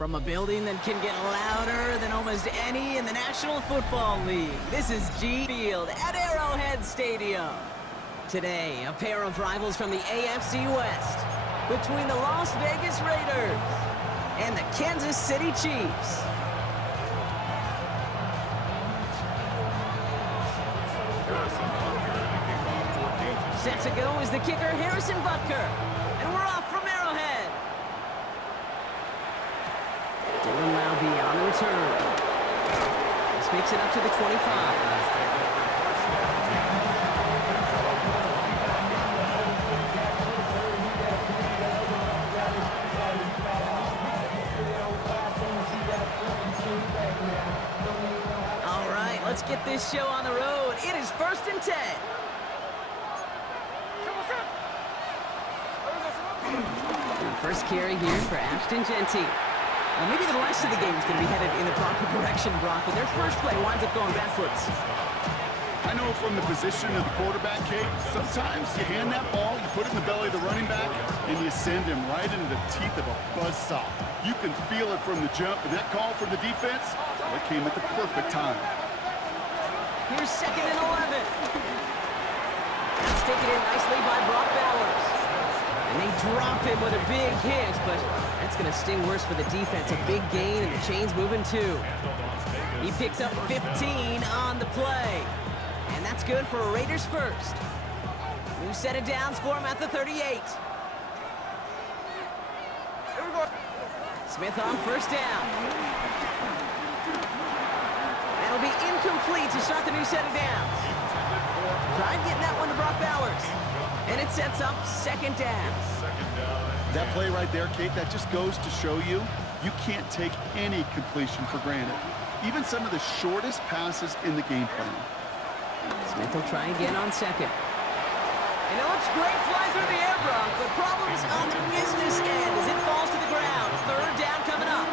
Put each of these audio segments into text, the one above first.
From a building that can get louder than almost any in the National Football League, this is G Field at Arrowhead Stadium. Today, a pair of rivals from the AFC West between the Las Vegas Raiders and the Kansas City Chiefs. Set to go is the kicker, Harrison Butker. And we're off from Arrowhead. Dylan Lowby on the return. This makes it up to the 25. All right, let's get this show on the road. It is 1st and 10. First carry here for Ashton Genty. Well, maybe the rest of the game is going to be headed in the proper direction, Brock, but their first play winds up going backwards. I know from the position of the quarterback, Kate, sometimes you hand that ball, you put it in the belly of the running back, and you send him right into the teeth of a buzzsaw. You can feel it from the jump, and that call from the defense, it came at the perfect time. Here's 2nd and 11. That's taken in nicely by Brock Bowers. And they drop him with a big hit, but that's going to sting worse for the defense. A big gain, and the chain's moving too. He picks up 15 on the play. And that's good for a Raiders first. New set of downs for him at the 38. Smith on first down. That'll be incomplete to start the new set of downs. Tried getting that one to Brock Bowers. And it sets up 2nd down. That play right there, Kate, that just goes to show you, you can't take any completion for granted. Even some of the shortest passes in the game plan. Smith will try again on 2nd. And it looks great flying through the air, Brock, but problems on the business end as it falls to the ground. 3rd down coming up.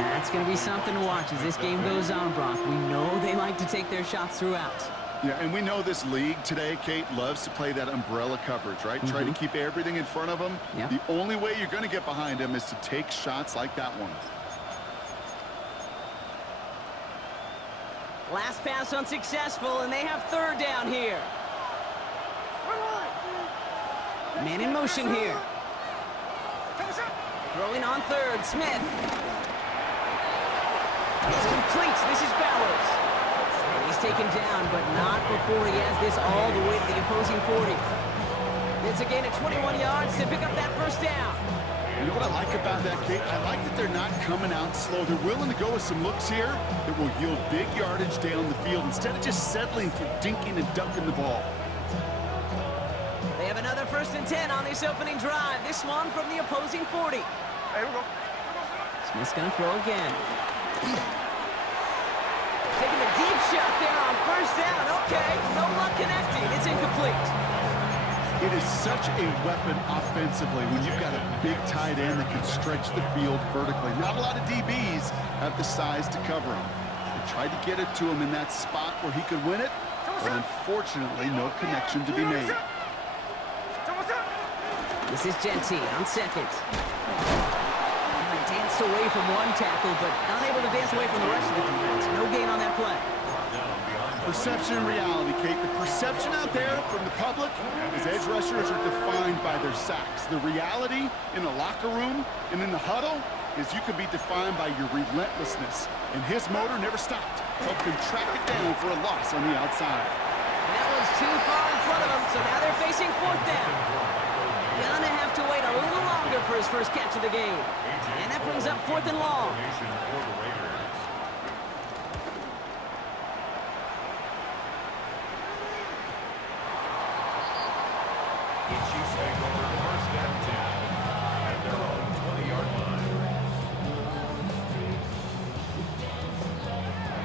And that's going to be something to watch as this game goes on, Brock. We know they like to take their shots throughout. Yeah, and we know this league today, Kate, loves to play that umbrella coverage, right? Try to keep everything in front of them. Yep. The only way you're going to get behind them is to take shots like that one. Last pass unsuccessful, and they have 3rd down here. Man in motion here. Throwing on 3rd, Smith. It's complete. This is Bowers. And he's taken down, but not before he has this all the way to the opposing 40. It's a gain of 21 yards to pick up that 1st down. You know what I like about that, Kate? I like that they're not coming out slow. They're willing to go with some looks here that will yield big yardage down the field instead of just settling for dinking and ducking the ball. They have another 1st and 10 on this opening drive. This one from the opposing 40. Hey, we go. Smith's going to throw again. Taking a deep shot there on 1st down. Okay, no luck connecting. It's incomplete. It is such a weapon offensively when you've got a big tight end that can stretch the field vertically. Not a lot of DBs have the size to cover him. They tried to get it to him in that spot where he could win it, but unfortunately, no connection to be made. This is Genty on 2nd. Danced away from one tackle, but unable to dance away from the rest of the defense. No gain on that play. Perception and reality, Kate. The perception out there from the public is edge rushers are defined by their sacks. The reality in the locker room and in the huddle is you can be defined by your relentlessness. And his motor never stopped. Helped him track it down for a loss on the outside. And that one's too far in front of him, so now they're facing 4th down. Gonna have to wait a little longer for his first catch of the game. And that brings up 4th and long. Chiefs take over 1st and 10 at their own 20-yard line.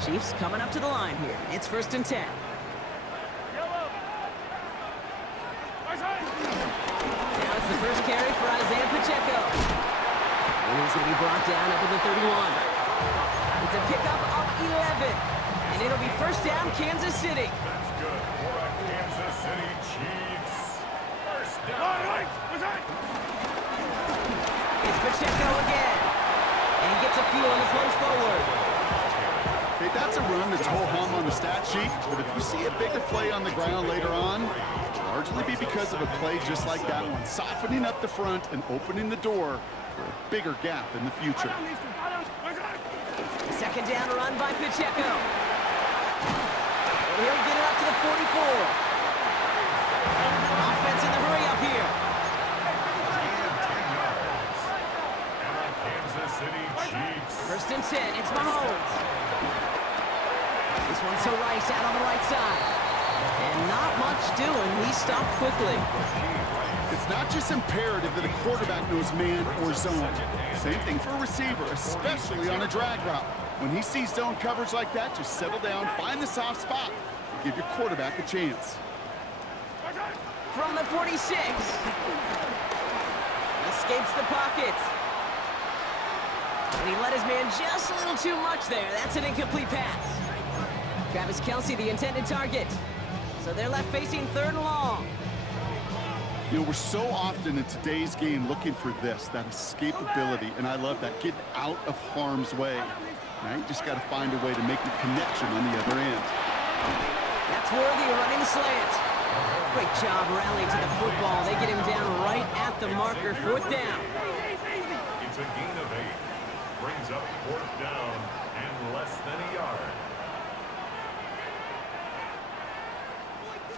Chiefs coming up to the line here. It's 1st and 10. Now it's the first carry for Isaiah Pacheco. And he's going to be brought down up to the 31. It's a pickup of 11. And it'll be 1st down, Kansas City. That's good for a Kansas City Chiefs. 1st down. It's Pacheco again. fuel on the plunge forward. Okay, that's a run that's ho-hum on the stat sheet, but if you see a bigger play on the ground later on, it'll largely be because of a play just like that one, softening up the front and opening the door for a bigger gap in the future. Second down run by Pacheco. And he'll get it up to the 44. Offense in the hurry up here. Kansas City Chiefs. First and 10, it's Mahomes. This one's to Rice out on the right side. And not much doing. He stopped quickly. It's not just imperative that a quarterback knows man or zone. Same thing for a receiver, especially on a drag route. When he sees zone coverage like that, just settle down, find the soft spot, and give your quarterback a chance. From the 46. Escapes the pocket. And he let his man just a little too much there. That's an incomplete pass. Travis Kelce, the intended target. So they're left facing third and long. You know, we're so often in today's game looking for this, that escapability, and I love that, getting out of harm's way. Now you just got to find a way to make the connection on the other end. That's Worthy running the slant. Great job rallying to the football. They get him down right at the marker, fourth down. It's a gain of 8. Brings up fourth down and less than a yard.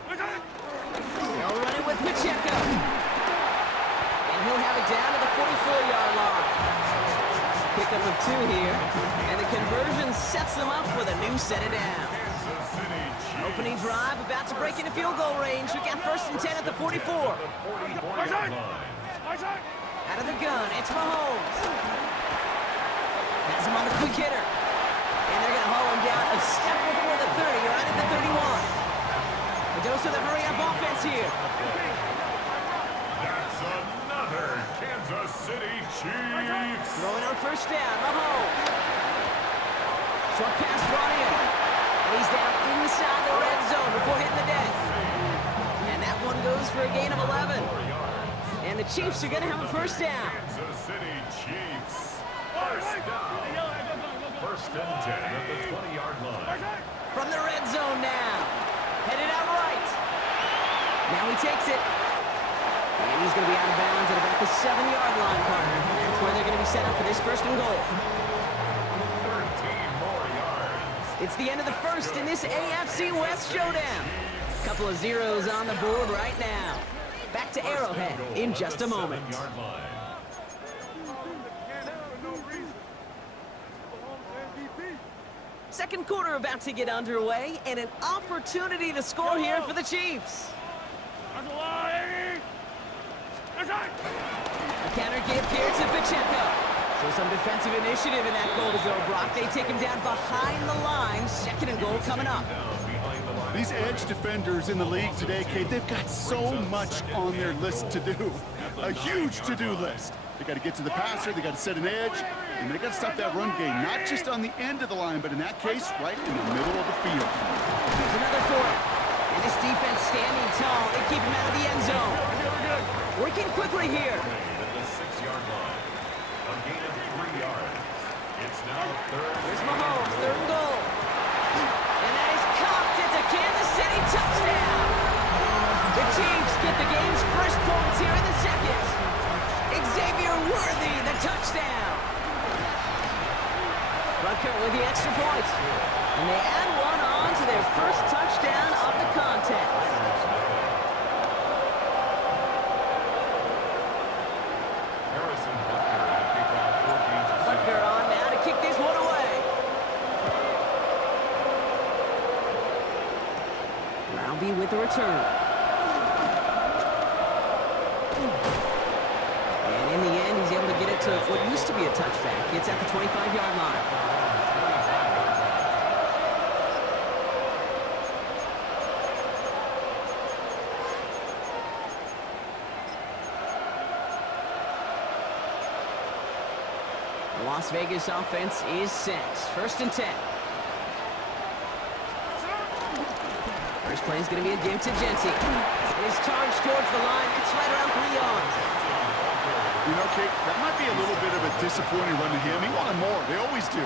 They'll run it with Pacheco. And he'll have it down to the 44-yard line. Pickup of 2 here. And the conversion sets them up with a new set of downs. Opening drive, about to break into field goal range. We got first and 10 at the 44. Out of the gun, it's Mahomes. Has him on the quick hitter. And they're going to haul him down a step before the 30, right at the 31. A dose of the hurry-up offense here. That's another Kansas City Chiefs. Throwing on first down, Mahomes. Short pass brought in. And he's down inside the red zone before hitting the deck. And that one goes for a gain of 11. And the Chiefs are going to have a first down. Kansas City Chiefs. First down. First and 10 at the 20-yard line. From the red zone now. Headed out right. Now he takes it. And he's going to be out of bounds at about the 7-yard line, partner. That's where they're going to be set up for this first and goal. 13 more yards. It's the end of the first in this AFC West showdown. Couple of zeros on the board right now. Back to Arrowhead in just a moment. 7-yard line. Second quarter about to get underway, and an opportunity to score here for the Chiefs. A counter give here to Pacheco. So some defensive initiative in that goal to go, Brock. They take him down behind the line. Second and goal coming up. These edge defenders in the league today, Kate, they've got so much on their list to do. A huge to-do list. They got to get to the passer, they got to set an edge, and they got to stop that run game, not just on the end of the line, but in that case, right in the middle of the field. There's another for him. And this defense standing tall. They keep him out of the end zone. Working quickly here. At the 6-yard line. A gain of 3 yards. It's now third. Here's Mahomes, third and goal. And that is caught. It's a Kansas City touchdown. The Chiefs get the game's first points here in the second. Xavier Worthy, the touchdown. Rutgers with the extra point. And they add one on to their first touchdown of the contest. Rutgers on now to kick this one away. Roundy with the return. And in the end, he's able to get it to what used to be a touchback. It's at the 25-yard line. The Las Vegas offense is set. First and 10. First play is going to be a give to Genty. It is charged towards the line. It's right around 3 yards. You know, Kate, that might be a little bit of a disappointing run to him. He wanted more. They always do.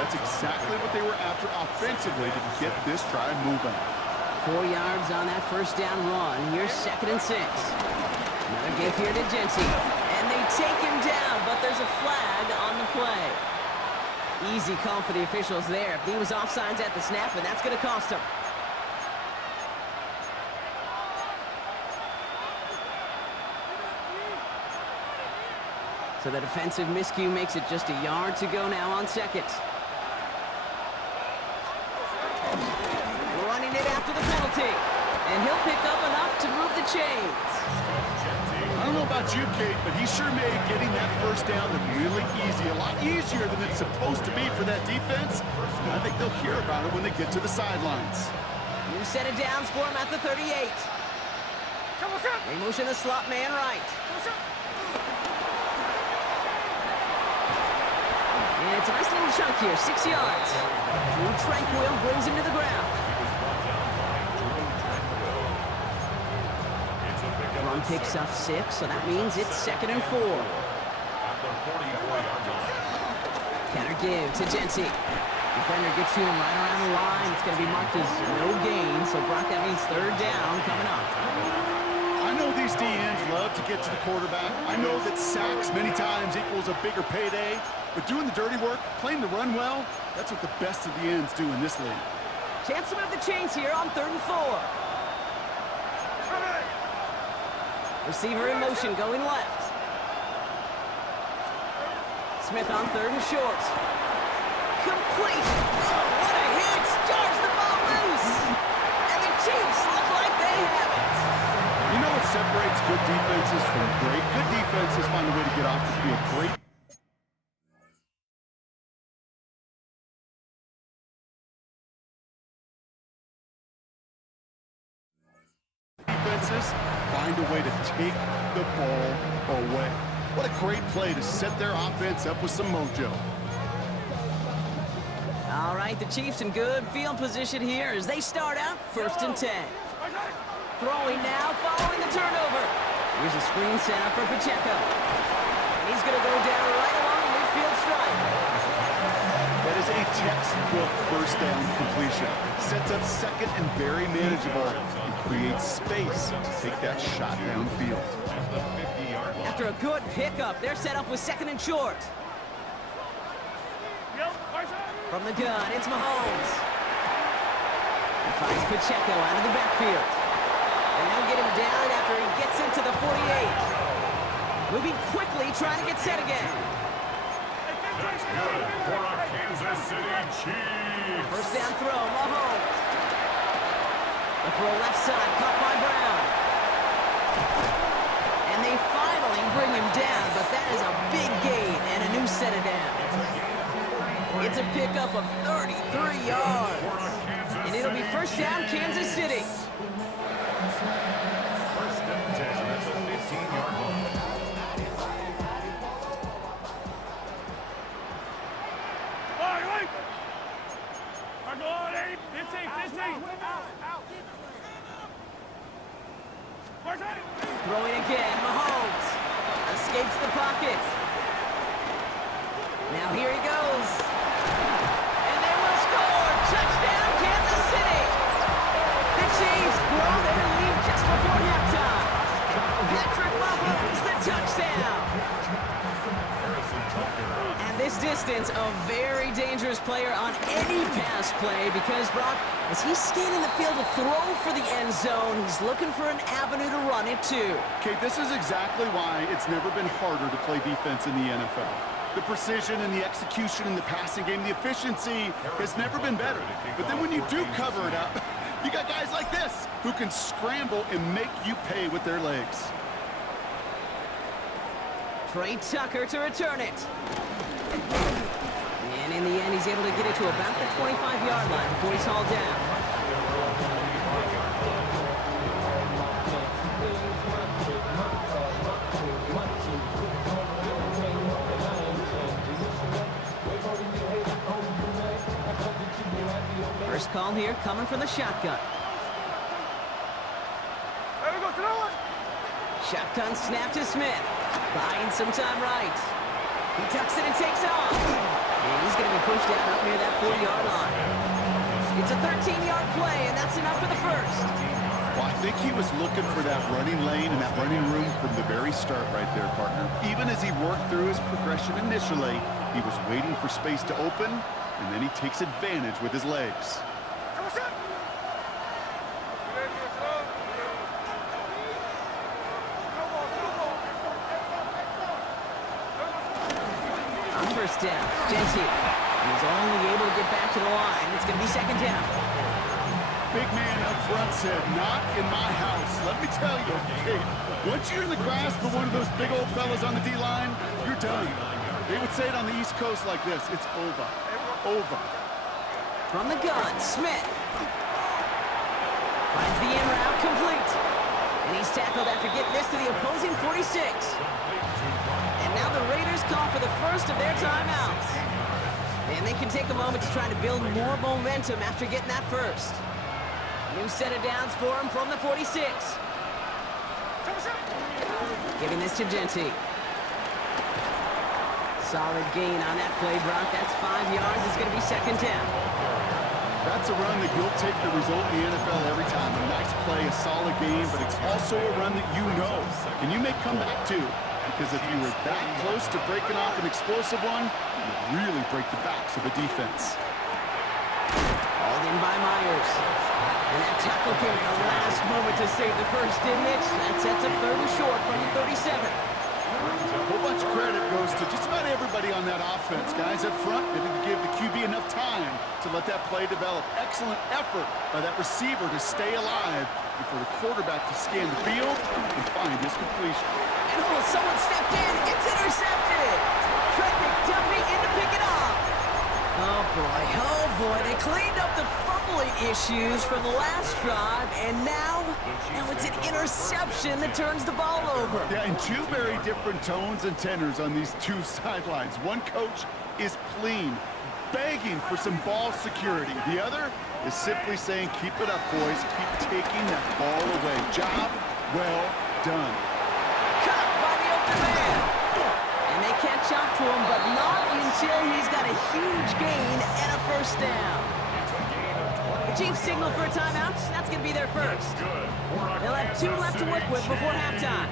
That's exactly what they were after offensively to get this drive moving. 4 yards on that first down run. Here's 2nd and 6. Another give here to Jency. And they take him down, but there's a flag on the play. Easy call for the officials there. He was offsides at the snap, and that's going to cost him. So the defensive miscue makes it just a yard to go now on 2nd. Running it after the penalty. And he'll pick up enough to move the chains. I don't know about you, Kate, but he sure made getting that first down look really easy. A lot easier than it's supposed to be for that defense. And I think they'll hear about it when they get to the sidelines. New set of downs for him at the 38. They motion the slot man right. And it's a nice little chunk here, 6 yards. Drew Tranquil brings him to the ground. Run picks up 6, so that means it's 2nd and 4. Counter give to Jency. Defender gets to him right around the line. It's going to be marked as no gain, so Brock, that means 3rd down coming up. I know these DNs love to get to the quarterback. I know that sacks many times equals a bigger payday, but doing the dirty work, playing the run well, that's what the best of the ends do in this league. Chance to move the chains here on 3rd and 4. Receiver in motion, going left. Smith on 3rd and short. Complete. Oh, what a hit! Jars the ball loose. And the Chiefs look like they have it. You know what separates good defenses from great? Good defenses find a way to get off the field. Great defenses find a way to take the ball away. What a great play to set their offense up with some mojo. All right, the Chiefs in good field position here as they start out 1st and 10. Throwing now, following the turnover. Here's a screen set up for Pacheco. And he's going to go down right along the midfield stripe. That is a textbook first down completion. Sets up 2nd and very manageable and creates space to take that shot downfield. After a good pickup, they're set up with 2nd and short. From the gun, it's Mahomes. He finds Pacheco out of the backfield. And they'll get him down after he gets into the 48. Moving quickly, trying to get set again. That's good for a Kansas City Chiefs. First down throw, Mahomes. The throw left side, caught by Brown. And they finally bring him down, but that is a big gain and a new set of downs. It's a pickup of 33 yards. And it'll be first down, Kansas City. First and 10 at the 15-yard line. Throwing again, Mahomes. Escapes the pocket. Now here he goes. And they will score. Touchdown, Kansas City. The Chiefs grow their lead just before halftime. Patrick Mahomes, the touchdown. And this distance, a very dangerous player on any pass play because, Brock, as he's scanning the field to throw for the end zone, he's looking for an avenue to run it too. Okay, this is exactly why it's never been harder to play defense in the NFL. The precision and the execution in the passing game, the efficiency has never been better. But then when you do cover it up, you got guys like this who can scramble and make you pay with their legs. Trey Tucker to return it. And in the end, he's able to get it to about the 25-yard line before he's hauled down. First call here coming from the shotgun. Shotgun snap to Smith. Buying some time right. He tucks it and takes off. And he's going to be pushed out up near that 40-yard line. It's a 13-yard play, and that's enough for the first. Well, I think he was looking for that running lane and that running room from the very start right there, partner. Even as he worked through his progression initially, he was waiting for space to open, and then he takes advantage with his legs. On first down, Genty. He's only able to get back to the line. It's going to be second down. Big man up front said, not in my house. Let me tell you, Kate, once you're in the grasp of one of those big old fellas on the D-line, you're done. They would say it on the East Coast like this, it's over. Over. From the gun, Smith. Finds the in route complete. And he's tackled after getting this to the opposing 46. And now the Raiders call for the first of their timeouts. And they can take a moment to try to build more momentum after getting that first. New set of downs for him from the 46. Giving this to Genty. Solid gain on that play, Brock. That's 5 yards. It's going to be second down. That's a run that you'll take the result in the NFL every time. A nice play, a solid game, but it's also a run that you know. And you may come back to, because if you were that close to breaking off an explosive one, you really break the backs of a defense. Hauled in by Myers. And that tackle came at the last moment to save the first, didn't it? That sets up third and short from the 37. A whole bunch of credit goes to just about everybody on that offense. Guys up front, they didn't give the QB enough time to let that play develop. Excellent effort by that receiver to stay alive and for the quarterback to scan the field and find his completion. And someone stepped in. It's intercepted. Trent McDuffie in to pick it off. Oh boy, they cleaned up the fumbling issues from the last drive, and now it's an interception that turns the ball over. Yeah, and two very different tones and tenors on these two sidelines. One coach is pleading, begging for some ball security. The other is simply saying, keep it up, boys. Keep taking that ball away. Job well done. Cut by the open man. And they catch up to him, but not until he's got a huge gain and a first down. The Chiefs signal for a timeout. That's going to be their first. They'll have 2 left to work with before halftime.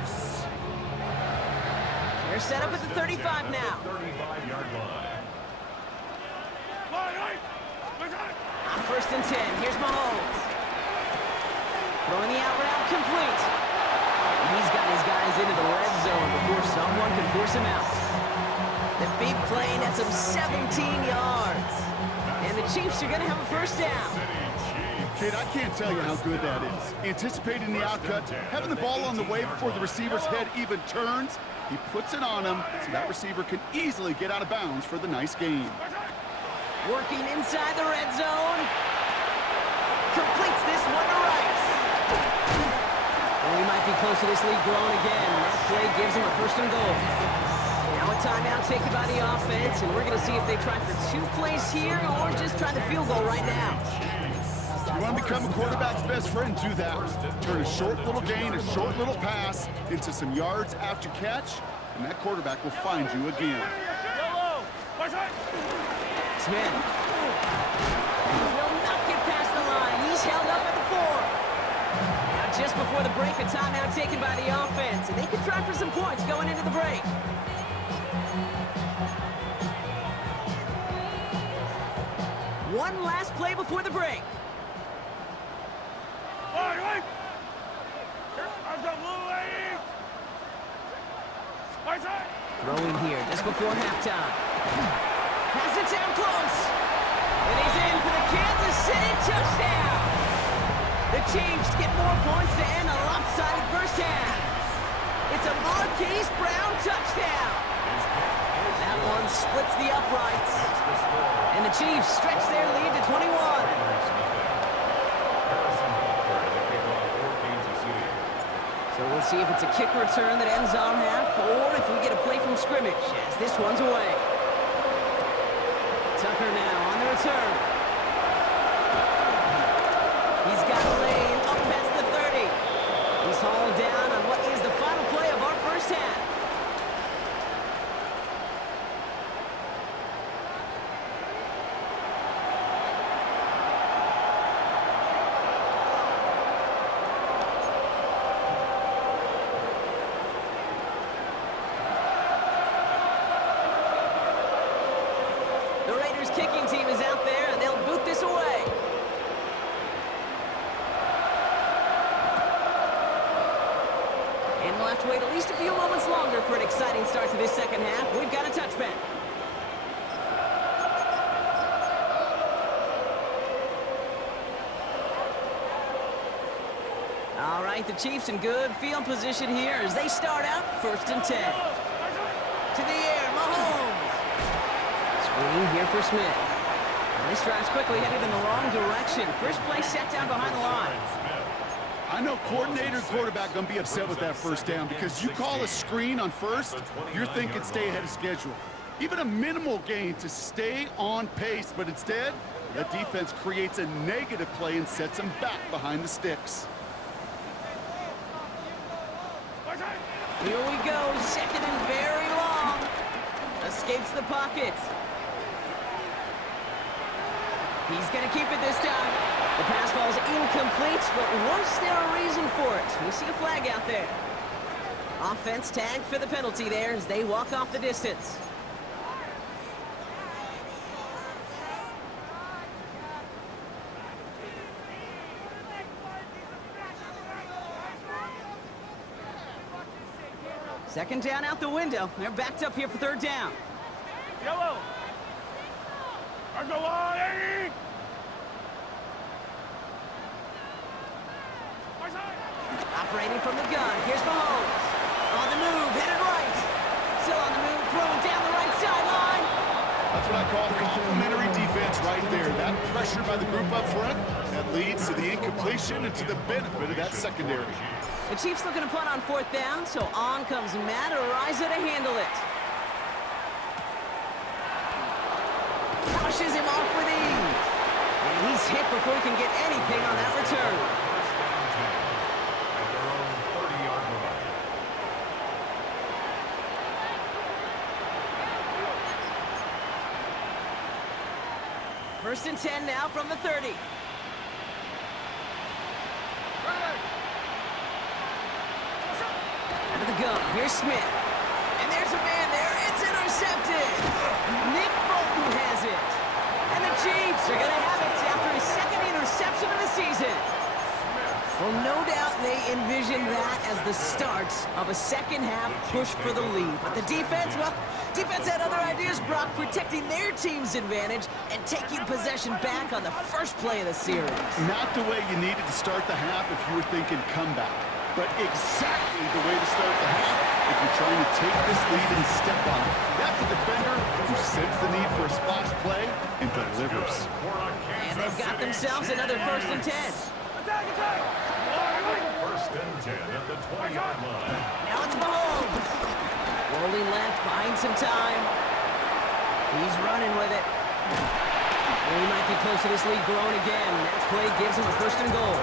They're set up at the 35 now. 35-yard line. On first and 10, here's Mahomes. Throwing the out route complete. And he's got his guys into the red zone before someone can force him out. The big play nets him 17 yards. And the Chiefs are going to have a first down. Kid, I can't tell you how good that is. Anticipating the outcut, having the ball on the way before the receiver's head even turns, he puts it on him so that receiver can easily get out of bounds for the nice gain. Working inside the red zone. Completes this one to Rice. And we might be close to this lead growing again. That play gives him a first and goal. Now a timeout taken by the offense, and we're going to see if they try for 2 plays here or just try the field goal right now. You want to become a quarterback's best friend, do that. Turn a short little gain, a short little pass into some yards after catch, and that quarterback will find you again. Smith will not get past the line. He's held up at the 4. Now just before the break, a timeout taken by the offense, and they can try for some points going into the break. One last play before the break. Throwing here just before halftime. Has it down close. And he's in for the Kansas City touchdown. The Chiefs get more points to end a lopsided first half. It's a Marquise Brown touchdown. That one splits the uprights. And the Chiefs stretch their lead to 21. So we'll see if it's a kick return that ends our half, or if we get a play from scrimmage as this one's away. Tucker now on the return. He's got a lane up past the 30. He's hauled down on what is the final play of our first half. kicking team is out there, and they'll boot this away. And we'll have to wait at least a few moments longer for an exciting start to this second half. We've got a touchback. All right, the Chiefs in good field position here as they start out 1st and 10. To the air, Mahomes. Screen here for Smith. And this drive's quickly headed in the wrong direction. First play set down behind the line. I know coordinator and quarterback going to be upset with that first down because you call a screen on first, you're thinking stay ahead of schedule. Even a minimal gain to stay on pace, but instead, that defense creates a negative play and sets them back behind the sticks. Here we go, 2nd and very long. Escapes the pocket. He's going to keep it this time. The pass falls incomplete, but was there a reason for it? We see a flag out there. Offense tagged for the penalty there as they walk off the distance. Second down out the window. They're backed up here for 3rd down. Yellow. Let's go on, Eddie. Operating from the gun. Here's Mahomes. On the move, headed right. Still on the move, thrown down the right sideline. That's what I call complimentary defense right there. That pressure by the group up front, that leads to the incompletion and to the benefit of that secondary. The Chiefs looking to punt on 4th down, so on comes Matt Ariza to handle it. Pushes him off with ease. And he's hit before he can get anything on that return. First and 10 now from the 30. Out of the gun, here's Smith. And there's a man there, it's intercepted. Nick Bolton has it. And the Chiefs are gonna have it after his 2nd interception of the season. Well, no doubt they envisioned that as the start of a second half push for the lead. But the defense, well, defense had other ideas, Brock, protecting their team's advantage and taking possession back on the first play of the series. Not the way you needed to start the half if you were thinking comeback, but exactly the way to start the half if you're trying to take this lead and step on it. That's a defender who senses the need for a splash play and delivers. And they've got themselves another 1st and 10. Attack, attack. 1st and 10 at the 20-yard line. Now it's Mahomes. Rolling left, buying some time. He's running with it. And he might be close to this lead growing again. That play gives him a 1st and goal.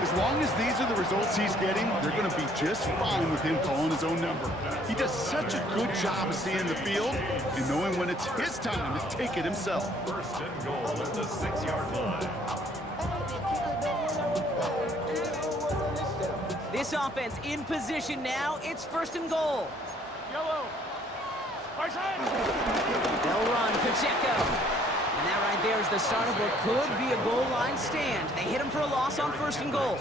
As long as these are the results he's getting, they're going to be just fine with him calling his own number. He does such a good job of seeing the field and knowing when it's his time to take it himself. 1st and goal at the 6-yard line. This offense in position now. It's 1st and goal. Yellow. Right side. They'll run, Pacheco. And that right there is the start of what could be a goal line stand. They hit him for a loss on 1st and goal.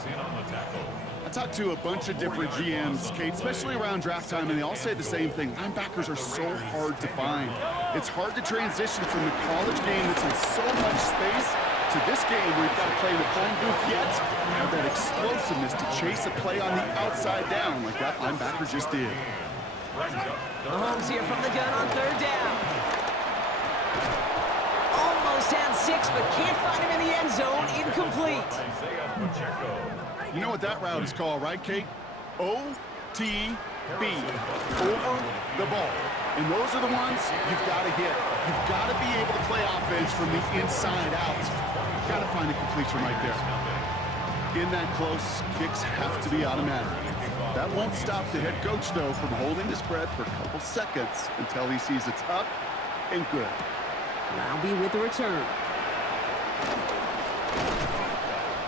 I talked to a bunch of different GMs, Kate, especially around draft time, and they all say the same thing. Linebackers are so hard to find. It's hard to transition from the college game that's in so much space to this game where you've got to play in the phone booth yet, have that explosiveness to chase a play on the outside down like that linebacker just did. Mahomes here from the gun on 3rd down. Almost had 6, but can't find him in the end zone. Incomplete. You know what that route is called, right, Kate? OTB, over the ball. And those are the ones you've got to hit. You've got to be able to play offense from the inside out. Got to find a completion right there. In that close, kicks have to be automatic. That won't stop the head coach, though, from holding his breath for a couple seconds until he sees it's up and good. I'll be with the return.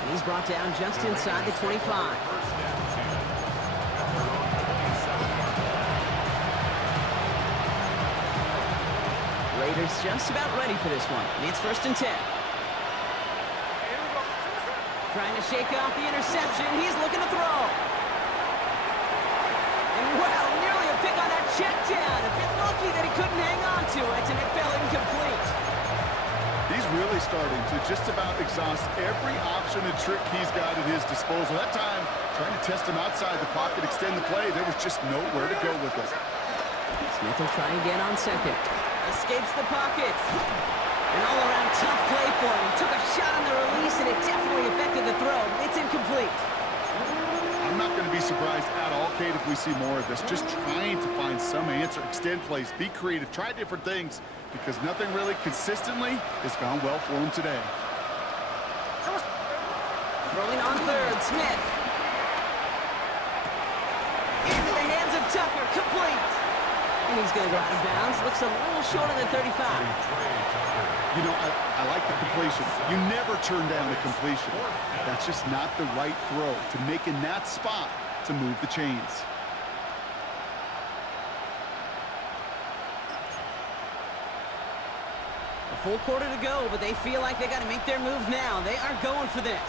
And he's brought down just inside the 25. Raiders just about ready for this one. It's 1st and 10. Trying to shake off the interception. He's looking to throw. And wow, nearly a pick on that check down. A bit lucky that he couldn't hang on to it, and it fell incomplete. He's really starting to just about exhaust every option and trick he's got at his disposal. That time, trying to test him outside the pocket, extend the play, there was just nowhere to go with it. Smith will try again on second. Escapes the pocket. An all-around tough play for him. He took a shot on the release, and it definitely affected the throw. It's incomplete. I'm not going to be surprised at all, Kate, if we see more of this. Just trying to find some answer, extend plays, be creative, try different things, because nothing really consistently has gone well for him today. Throwing on third, Smith. Into the hands of Tucker, complete. And he's going to go out of bounds. Looks a little short of the 35. You know, I like the completion. You never turn down a completion. That's just not the right throw to make in that spot to move the chains. A full quarter to go, but they feel like they got to make their move now. They are going for this.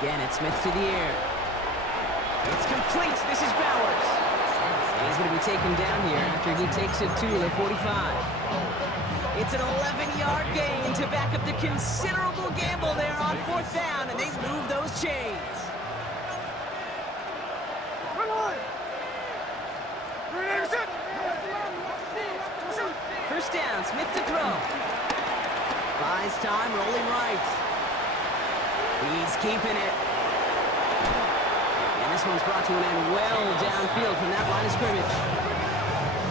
Again, it's Smith to the air. It's complete. This is Bowers. And he's going to be taken down here after he takes it to the 45. It's an 11-yard gain to back up the considerable gamble there on 4th down, and they move those chains. First down, Smith to throw. Buys time, rolling right. He's keeping it. And this one's brought to an end well downfield from that line of scrimmage.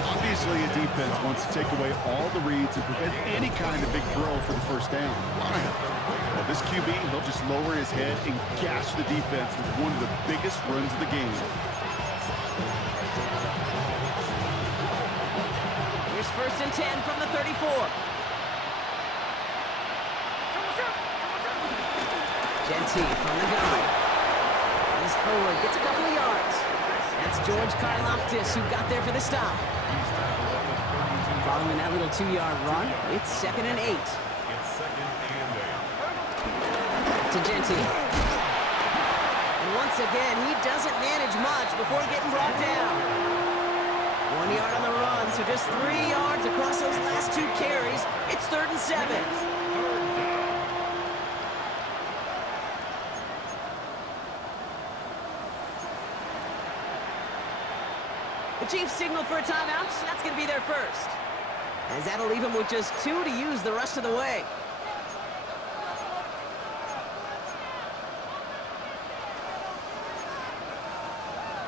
Obviously, a defense wants to take away all the reads and prevent any kind of big throw for the first down. Well, this QB, he'll just lower his head and gash the defense with one of the biggest runs of the game. Here's 1st and 10 from the 34. Genty from the gun. He's forward, gets a couple of yards. That's George Karlaftis who got there for the stop. Following that little 2-yard run, it's 2nd and 8. To Genty. And once again, he doesn't manage much before getting brought down. 1 yard on the run, so just 3 yards across those last 2 carries. It's 3rd and 7. The Chiefs signal for a timeout, so that's going to be their first. As that'll leave him with just 2 to use the rest of the way.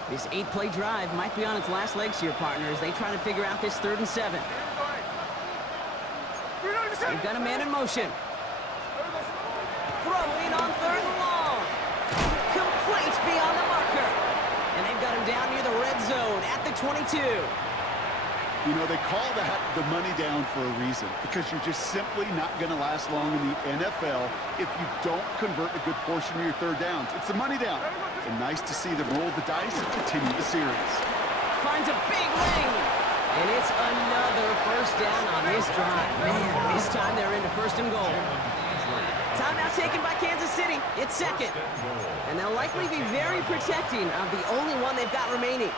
This 8-play drive might be on its last legs here, partners. They try to figure out this 3rd and 7. They've got a man in motion. Throwing on 3rd and long. Complete beyond the marker. And they've got him down near the red zone at the 22. You know, they call that the money down for a reason, because you're just simply not going to last long in the NFL if you don't convert a good portion of your 3rd downs. It's the money down. And nice to see them roll the dice and continue the series. Finds a big lane. And it's another 1st down on this drive. Man, this time they're into 1st and goal. Timeout taken by Kansas City. It's 2nd. And they'll likely be very protecting of the only one they've got remaining.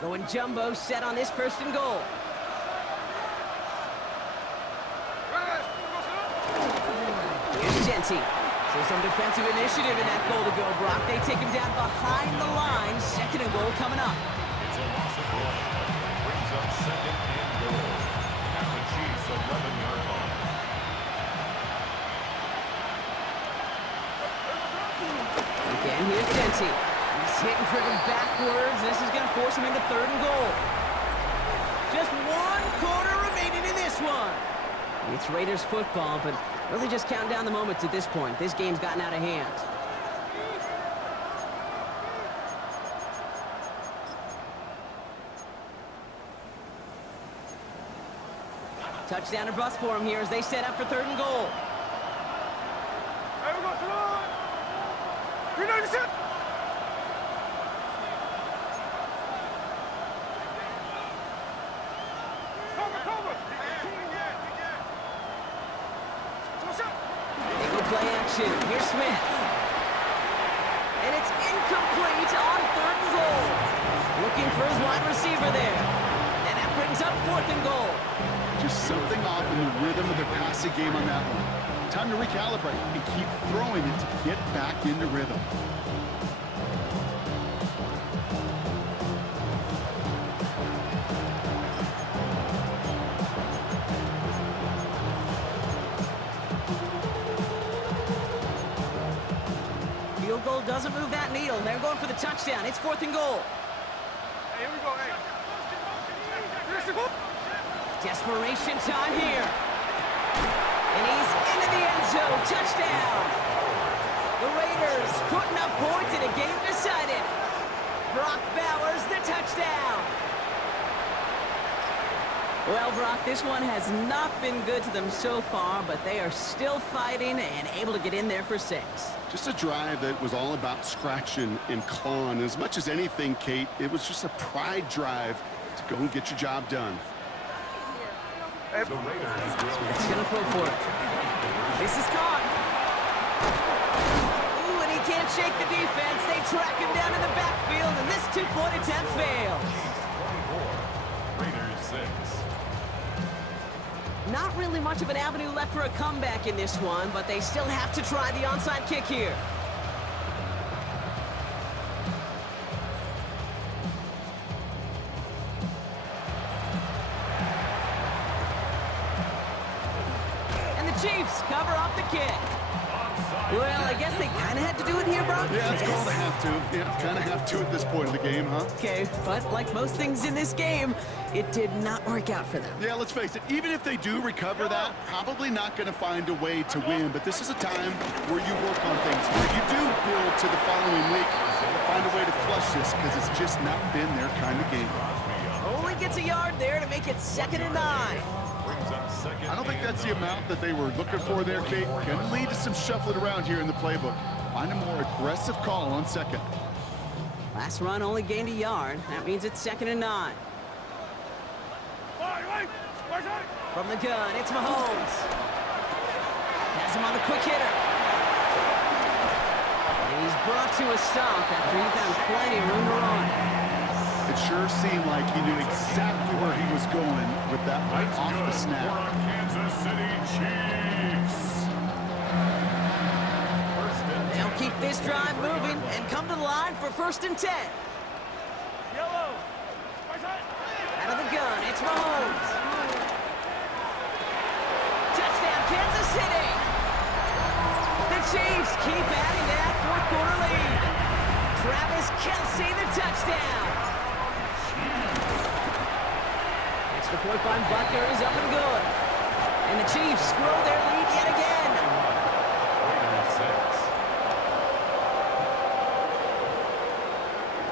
Going jumbo set on this 1st and goal. Here's Genty. So some defensive initiative in that goal to go, Brock. They take him down behind the line. 2nd and goal coming up. It's a loss of 1. Brings up 2nd and goal. At the Chiefs' 11-yard line. Again, here's Genty. He's hit and driven backwards. This is going to force him into 3rd and goal. Just 1 quarter remaining in this one. It's Raiders football, but really just counting down the moments at this point. This game's gotten out of hand. Touchdown or bust for him here as they set up for 3rd and goal. They go play action. Here's Smith. And it's incomplete on 3rd and goal. Looking for his wide receiver there. And that brings up 4th and goal. Just something off in the rhythm of the passing game on that one. Time to recalibrate and keep throwing it to get back into rhythm. Field goal doesn't move that needle. They're going for the touchdown. It's 4th and goal. Hey, here we go, hey. Desperation time here. And he's into the end zone. Touchdown. The Raiders putting up points in a game decided. Brock Bowers, the touchdown. Well, Brock, this one has not been good to them so far, but they are still fighting and able to get in there for 6. Just a drive that was all about scratching and clawing. As much as anything, Kate, it was just a pride drive to go and get your job done. The Raiders Smith's going to throw for it. This is caught. Ooh, and he can't shake the defense. They track him down in the backfield, and this 2-point attempt fails. 24. Raiders 6. Not really much of an avenue left for a comeback in this one, but they still have to try the onside kick here. And the Chiefs cover off the kick. Well, I guess they kind of had to do it here, Brock. Yeah, it's called a have to. Yeah, kind of have to at this point of the game, huh? Okay, but like most things in this game, it did not work out for them. Yeah, let's face it, even if they do recover that, probably not going to find a way to win. But this is a time where you work on things. Where you do build to the following week, find a way to flush this, because it's just not been their kind of game. Only gets a yard there to make it 2nd and 9. I don't think that's the amount that they were looking for there, Kate. Going to lead to some shuffling around here in the playbook. Find a more aggressive call on 2nd. Last run only gained a yard. That means it's 2nd and 9. From the gun, it's Mahomes. Has him on the quick hitter. And he's brought to a stop after he found plenty of room to run. It sure seemed like he knew exactly where he was going with that right off the snap. Kansas City Chiefs. They'll keep this drive moving and come to the line for 1st and 10. Yellow. Out of the gun, it's Mahomes. Touchdown, Kansas City. The Chiefs keep adding to that 4th quarter lead. Travis Kelce, the touchdown. Extra point by Butker is up and good. And the Chiefs grow their lead yet again. Raiders 6.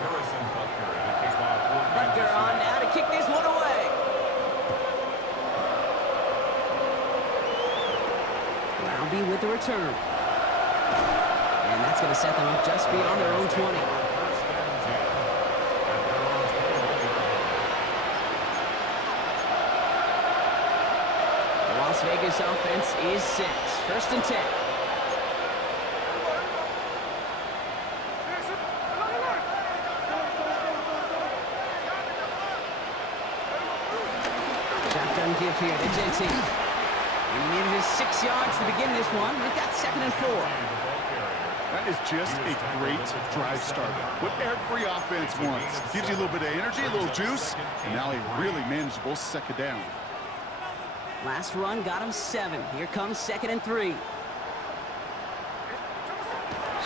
Harrison Butker to kick off. Butker on now to kick this one away. Roundy with the return. And that's going to set them up just beyond their own 20. Las Vegas offense is set. 1st and 10. Shotgun give here to Jensen. And he needed his 6 yards to begin this one. We've got 2nd and 4. That is just a great drive starter. What every offense wants. Gives you a little bit of energy, a little juice, and now a really manageable 2nd down. Last run got him 7. Here comes 2nd and 3.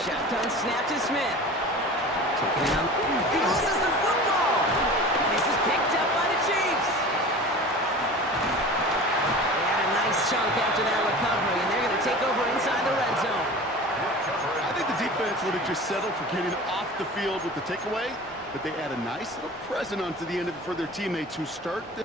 Shotgun snap to Smith. Taking it out. He loses the football. And this is picked up by the Chiefs. They had a nice chunk after that recovery, and they're going to take over inside the red zone. I think the defense would have just settled for getting off the field with the takeaway, but they add a nice little present onto the end of it for their teammates who start the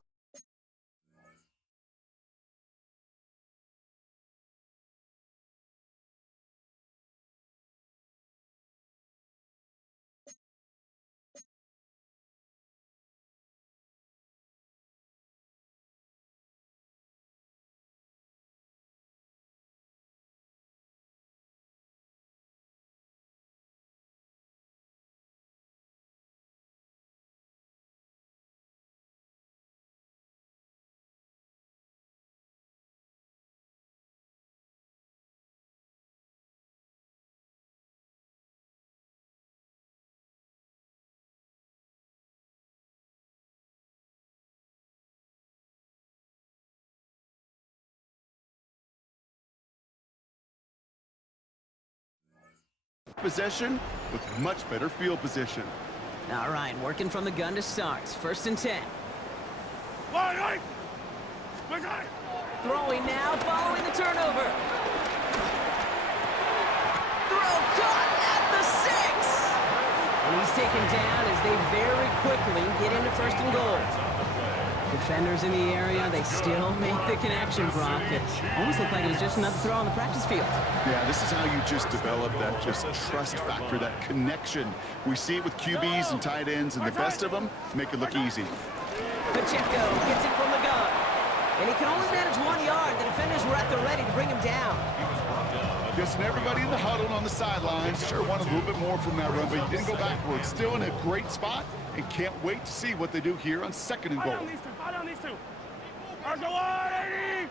possession with much better field position. All right, working from the gun to start. 1st and 10. Throwing now, following the turnover. Throw caught at the 6. And he's taken down as they very quickly get into 1st and goal. Defenders in the area, they still make the connection, Brock. It almost looked like it was just another throw on the practice field. Yeah, this is how you just develop that just trust factor, that connection. We see it with QBs and tight ends, and the best of them make it look easy. Pacheco gets it from the gun. And he can only manage 1 yard. The defenders were at the ready to bring him down. Guessing everybody in the huddle on the sidelines sure wanted a little bit more from that run, but he didn't go backwards. Still in a great spot, and can't wait to see what they do here on 2nd and goal. Fire down these two. Arms go wide,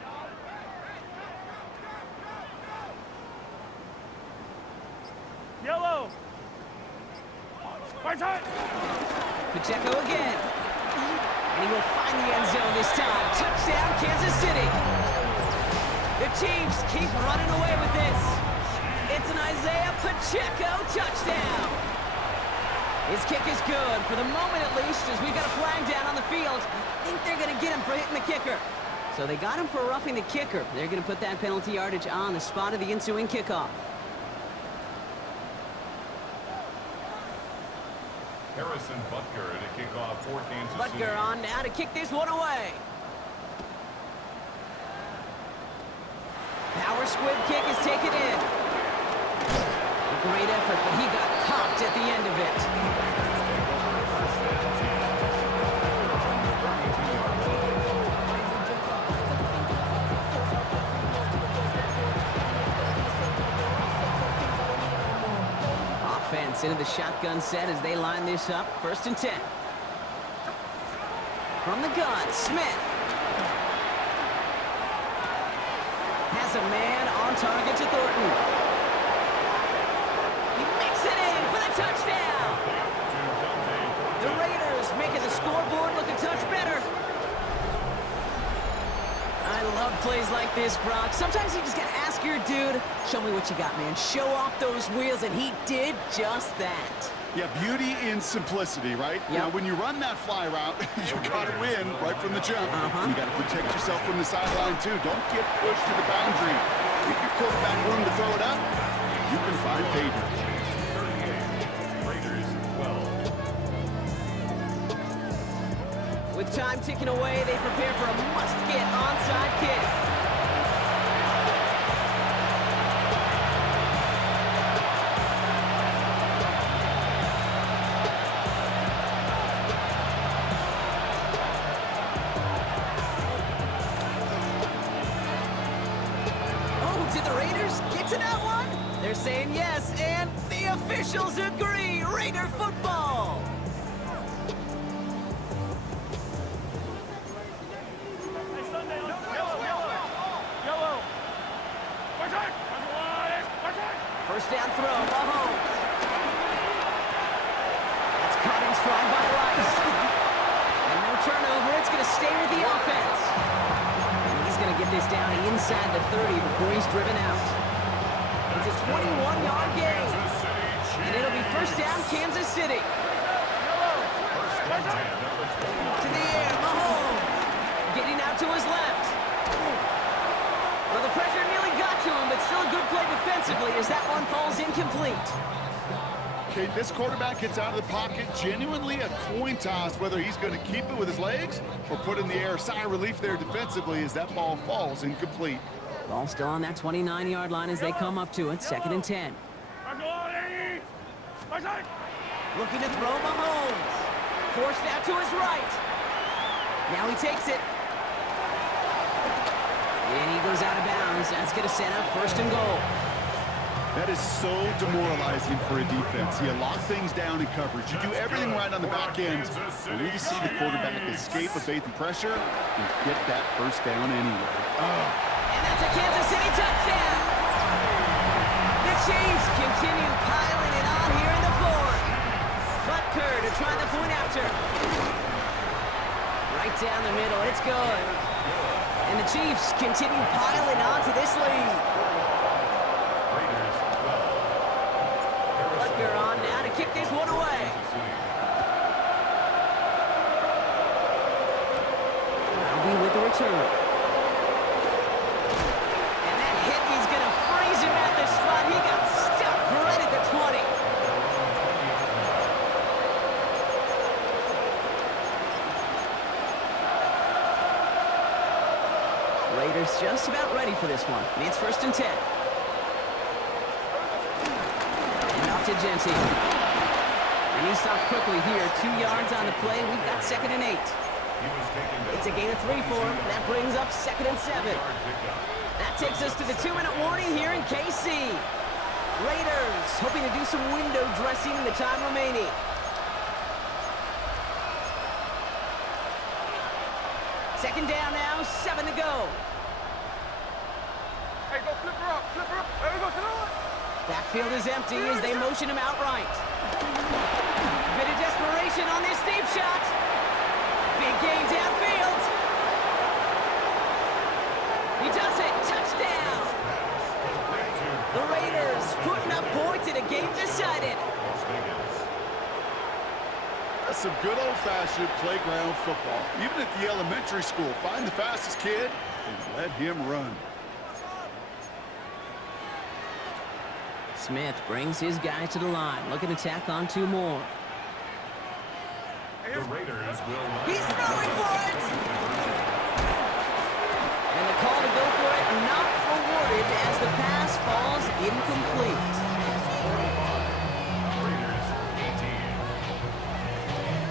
80. Yellow. Right side. Pacheco again. And he will find the end zone this time. Touchdown, Kansas City. The Chiefs keep running away with this. It's an Isaiah Pacheco touchdown. His kick is good, for the moment at least, as we got a flag down on the field. I think they're going to get him for hitting the kicker. So they got him for roughing the kicker. They're going to put that penalty yardage on the spot of the ensuing kickoff. Harrison Butker to kick off for Kansas City. Butker on now to kick this one away. Power squib kick is taken in. A great effort, but he got popped at the end of it. Offense into the shotgun set as they line this up. 1st and 10. From the gun, Smith. Has a man on target to Thornton. He makes it in for the touchdown. The Raiders making the scoreboard look a touch better. I love plays like this, Brock. Sometimes you just gotta ask your dude, show me what you got, man. Show off those wheels, and he did just that. Yeah, beauty in simplicity, right? Yep. Now, when you run that fly route, you got to win right from the jump. You got to protect yourself from the sideline, too. Don't get pushed to the boundary. Give your quarterback room to throw it up. You can find pay dirt. Raiders 12. With time ticking away, they prepare for a must-get onside kick. Did the Raiders get to that one? They're saying yes, and the officials agree. Raider football. Hey, Sunday, yellow. Right side. First down throw, Mahomes. That's caught in stride by Rice. And no turnover, it's going to stay with the offense. Going to get this down inside the 30 before he's driven out. It's a 21-yard gain. And it'll be 1st down, Kansas City. To the air, Mahomes. Getting out to his left. Well, the pressure nearly got to him, but still a good play defensively as that one falls incomplete. Okay, this quarterback gets out of the pocket, genuinely a coin toss whether he's going to keep it with his legs or put it in the air. Sigh of relief there defensively as that ball falls incomplete. Ball still on that 29-yard line as they come up to it. 2nd and 10. Looking to throw Mahomes. Forced out to his right. Now he takes it. And he goes out of bounds. That's going to set up 1st and goal. That is so demoralizing for a defense. You lock things down in coverage. You do everything right on the back end. Only to see the quarterback escape evading pressure and get that 1st down anyway. And that's a Kansas City touchdown. The Chiefs continue piling it on here in the 4th. Butker to try the point after. Right down the middle. It's good. And the Chiefs continue piling on to this lead. return. And that hit is going to freeze him at the spot. He got stuck right at the 20. Raiders just about ready for this one. It's 1st and 10. And off to Genty. And he stopped quickly here. 2 yards on the play. We've got 2nd and 8. It's a gain of 3 for him. That brings up 2nd and 7. That takes us to the 2-minute warning here in KC. Raiders hoping to do some window dressing in the time remaining. Second down now, 7 to go. Hey, go flip her up, flip her up. There we go, Backfield is empty as they motion him outright. Bit of desperation on this deep shot. Big gain downfield. He does it. Touchdown. The Raiders putting up points in a game decided. That's some good old-fashioned playground football. Even at the elementary school, find the fastest kid and let him run. Smith brings his guy to the line, looking to tack on 2 more. The Raiders will not. He's throwing for it! And the call to go for it not rewarded as the pass falls incomplete. Raiders 18.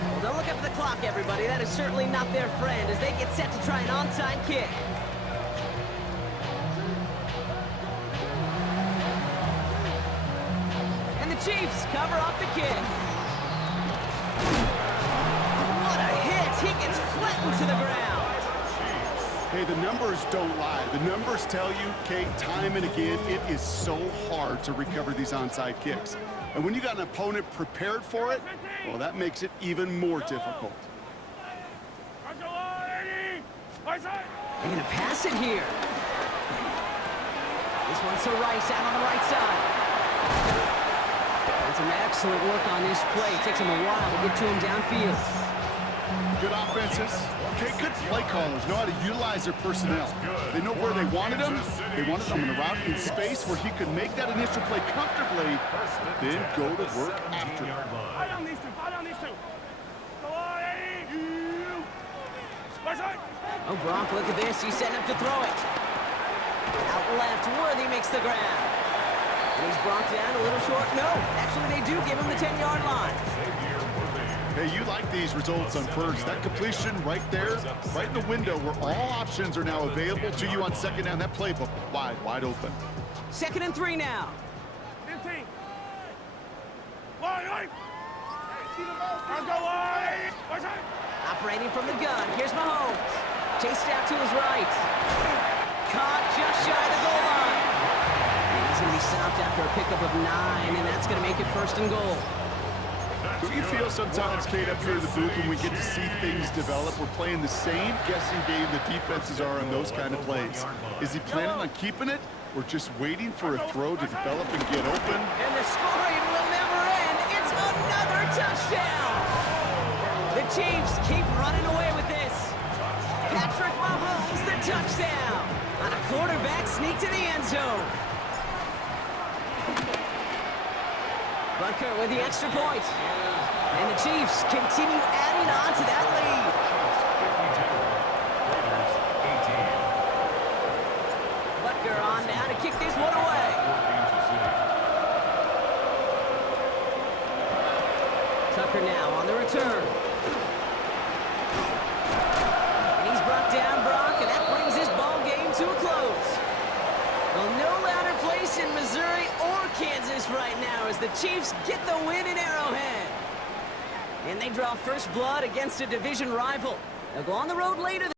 Well, don't look up at the clock, everybody. That is certainly not their friend as they get set to try an onside kick. And the Chiefs cover off the kick. What a hit! He gets flattened to the ground. Hey, the numbers don't lie. The numbers tell you, Kate, time and again, it is so hard to recover these onside kicks. And when you got an opponent prepared for it, well, that makes it even more difficult. They're going to pass it here. This one's to Rice out on the right side. And some excellent work on this play. It takes him a while to get to him downfield. Good offenses. Okay, good play callers know how to utilize their personnel. They know where they wanted him. They wanted him in the route in space where he could make that initial play comfortably, then go to work after. Fight on these two, fight on these two. Go on, Eddie. Right side. Oh, Gronk, look at this. He's setting up to throw it. Out left, Worthy makes the grab. And he's brought down a little short. No, actually they do give him the 10-yard line. Hey, you like these results on first. That completion right there, right in the window where all options are now available to you on second down. That playbook wide open. 2nd and 3 now. 15. Line. I'll go wide. Right side. Operating from the gun. Here's Mahomes. Chased out to his right. Caught just shy of the goal line. And he's going to be stopped after a pickup of 9, and that's going to make it 1st and goal. Don't you feel sometimes, Kate, up here in the booth when we get to see things develop, we're playing the same guessing game the defenses are on those kind of plays? Is he planning on keeping it or just waiting for a throw to develop and get open? And the scoring will never end. It's another touchdown. The Chiefs keep running away with this. Patrick Mahomes, the touchdown. On a quarterback sneak to the end zone. Butker with the extra point. And the Chiefs continue adding on to that lead. Butker on now to kick this one away. Tucker now on the return. And he's brought down Brock, and that brings this ball game to a close. Well, no louder place in Missouri or Kansas right now as the Chiefs get the win in Arrowhead. And they draw first blood against a division rival. They'll go on the road later.